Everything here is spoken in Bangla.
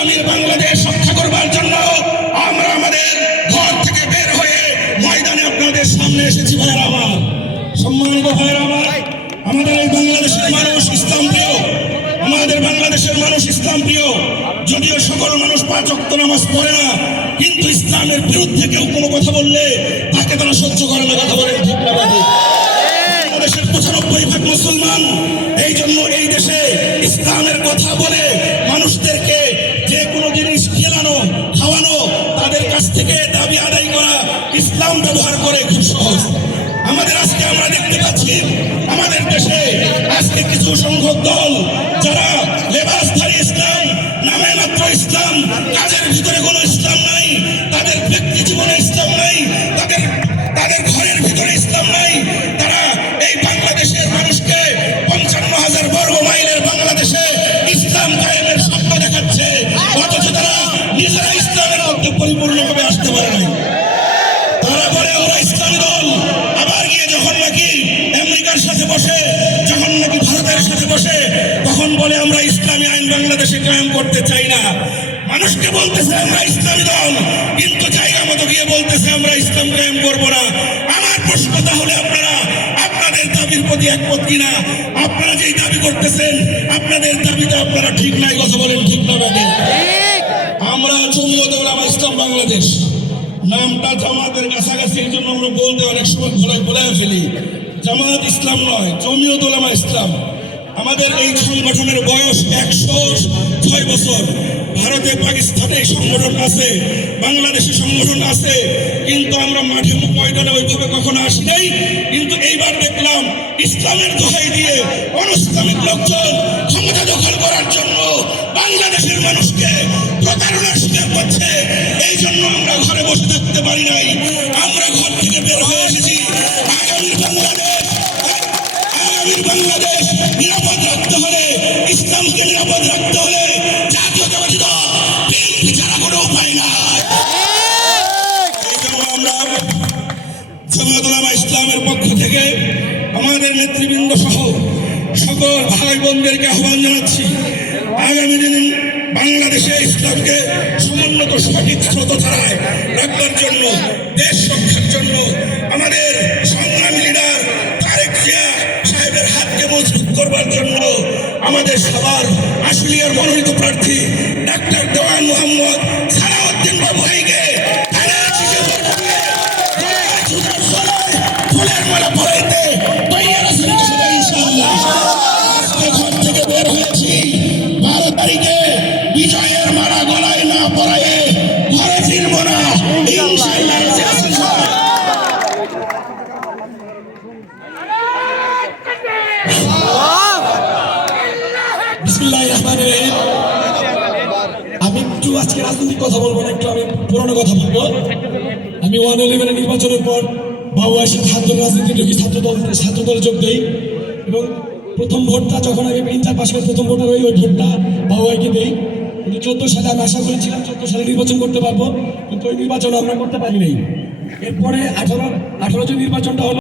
ইসলামের বাংলাদেশ রক্ষা করবার জন্য আমরা আমাদের ঘর থেকে বের হয়ে ময়দানে আপনাদের সামনে এসেছি। ভাইয়েরা আমার, সম্মানিত ভাইয়েরা আমার, আমাদের এই বাংলাদেশের মানুষ ইসলাম প্রিয়, আমাদের বাংলাদেশের মানুষ ইসলাম প্রিয়। যদিও সকল মানুষ 5 ওয়াক্ত নামাজ পড়ে না, কিন্তু ইসলামের বিরুদ্ধে কেউ কোনো কথা বললে তাকে তারা সহ্য করে না। কথা বলেন ঠিক না? বাংলাদেশের 95% মুসলমান। এই জন্য এই দেশে ইসলামের কথা বলে মানুষদেরকে যে কোনো জিনিস খেলানো খাওয়ানো, তাদের কাছ থেকে দাবি আদায় করা ইসলাম ব্যবহার করে খুব সহজ। আমাদের আজকে আমরা দেখতে পাচ্ছি আমাদের দেশে আজকে কিছু সংখ্যক দল যারা লেবাসধারী ইসলাম, নামে মাত্র ইসলাম, কাজের ভিতরে কোনো ইসলাম নাই, তাদের ব্যক্তি জীবনে ইসলাম নাই, তাদের ঘরের ভিতরে ইসলাম নাই, তারা এই বাংলাদেশের মানুষকে 55,000 বর্গ মাইলের বাংলাদেশে ইসলাম কায়েমের স্বপ্ন দেখাচ্ছে, অথচ তারা নিজেরা ইসলামের মধ্যে পরিপূর্ণভাবে আসতে পারে নাই। তারা বলে আমরা ইসলামী দল, আবার গিয়ে যখন নাকি আমেরিকার সাথে বসে, যখন নাকি ভারতের সাথে বসে, তখন বলে আমরা ইসলামী আইন বাংলাদেশে কায়েম করতে চাই না। মানুষকে বলতেছে আমরা ইসলামী দল, কিন্তু জায়গা মতো গিয়ে বলতেছে আমরা ইসলাম কায়েম করবো না। আমার প্রশ্ন তাহলে আপনারা আপনাদের দাবির প্রতি একমত কিনা? আপনারা যেই দাবি করতেছেন আপনাদের দাবিটা আপনারা ঠিক নাই। কথা বলেন ঠিক না? আমরা জমিয়ত উলামা ইসলাম বাংলাদেশ, নামটা জামাতের কাছাকাছি, এই জন্য আমরা বলতে অনেক সময় বলে ফেলি। জামাত ইসলাম নয়, জমিয়ত উলামা ইসলাম। আমাদের এই সংগঠনের বয়স 106 বছর। ভারতে পাকিস্তানে সংগঠন আছে, বাংলাদেশে সংগঠন আছে, কিন্তু আমরা মাঠে ময়দানে ওইভাবে কখনো আসি নাই। কিন্তু এইবার দেখলাম ইসলামের দোহাই দিয়ে অনিসলামিক লোকজন ক্ষমতা দখল করার জন্য বাংলাদেশের মানুষকে প্রতারণার শিকার করছে। এই জন্য আমরা ঘরে বসে থাকতে পারি নাই, আমরা ঘর থেকে বের হয়ে এসেছি। আগামীর বাংলাদেশ নিরাপদ রাখতে হলে, ইসলামকে নিরাপদ রাখতে হলে জাতীয়তাবাদী দল বিএনপি ছাড়া কোনো উপায় নাই। এই জন্য আমরা জমিয়ত উলামা ইসলামের পক্ষ থেকে আমাদের নেতৃবৃন্দ সহ সকল ভাই বোনদেরকে আহ্বান জানাচ্ছি, আগামী দিনে বাংলাদেশে ইসলামকে সমুন্নত সঠিক স্রোতধারায় রাখবার জন্য, দেশ রক্ষার জন্য আমাদের সংগ্রামী লিডার তারেক জিয়া সাহেবের হাতকে মজবুত করবার জন্য আমাদের সবার আশুলিয়ার মনোনীত প্রার্থী ডাক্তার দেওয়ান মোহাম্মদ সালাউদ্দিন বাবু ভাইকে ফুলের মালা পরাইতে তৈয়ার আছেন সবাই ইনশাআল্লাহ। আজকে ঘর থেকে বের হয়েছি, 12 তারিখে বিজয়ের মালা গলায় না পরায়ে ঘরে ফিরব না ইনশাআল্লাহ। আমি একটু আজকে রাজনৈতিক কথা বলবো না, একটু আমি পুরনো কথা বলবো। আমি 111 নির্বাচনের পর বাবু এসে ছাত্র রাজনীতি ঢুকি, ছাত্রদলে যোগ দেই, এবং প্রথম ভোটটা যখন আমি ইন্টার পাস করে প্রথম ভোটার ওই ভোটটা বাবুকে দেই। কিন্তু 14 সালে আমি আশা করেছিলাম 14 সালে নির্বাচন করতে পারবো, কিন্তু ওই নির্বাচন আমরা করতে পারি নাই। এরপরে 18 যে নির্বাচনটা হলো